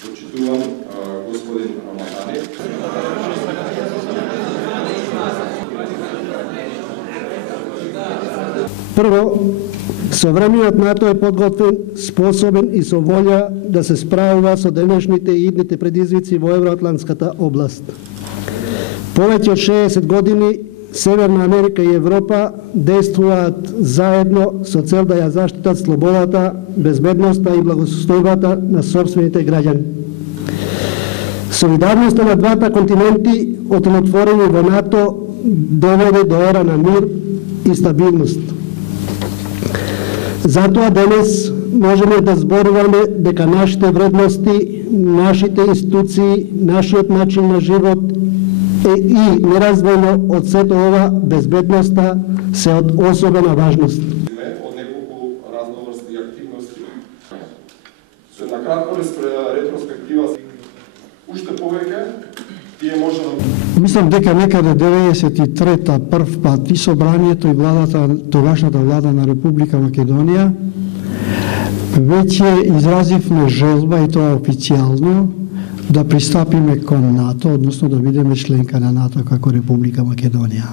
Почитувам господин Рамадани. Прво, современиот НАТО е подготвен, способен и со волја да се справува со денешните и идните предизвици во Евроатлантската област. Повеќе од 60 години Северна Америка и Европа действуваат заедно со цел да ја заштитат слободата, безбедноста и благосостојбата на сопствените граѓани. Солидарноста на двата континенти, отворени во НАТО, доведе до ера на мир и стабилност. Затоа денес можеме да зборуваме дека нашите вредности, нашите институции, нашиот начин на живот и нераздвоено од сето ова безбедноста се од особена важност. Од неколку разноврсни активности. Со една кратка ретроспектива, уште повеќе, тие може да... Мислам дека некаде 93-та прв пат и собранието и владата, тогашната влада на Република Македонија, веќе изразивме желба, и тоа официјално, да пристапиме кон НАТО, односно да бидеме членка на НАТО како Република Македонија.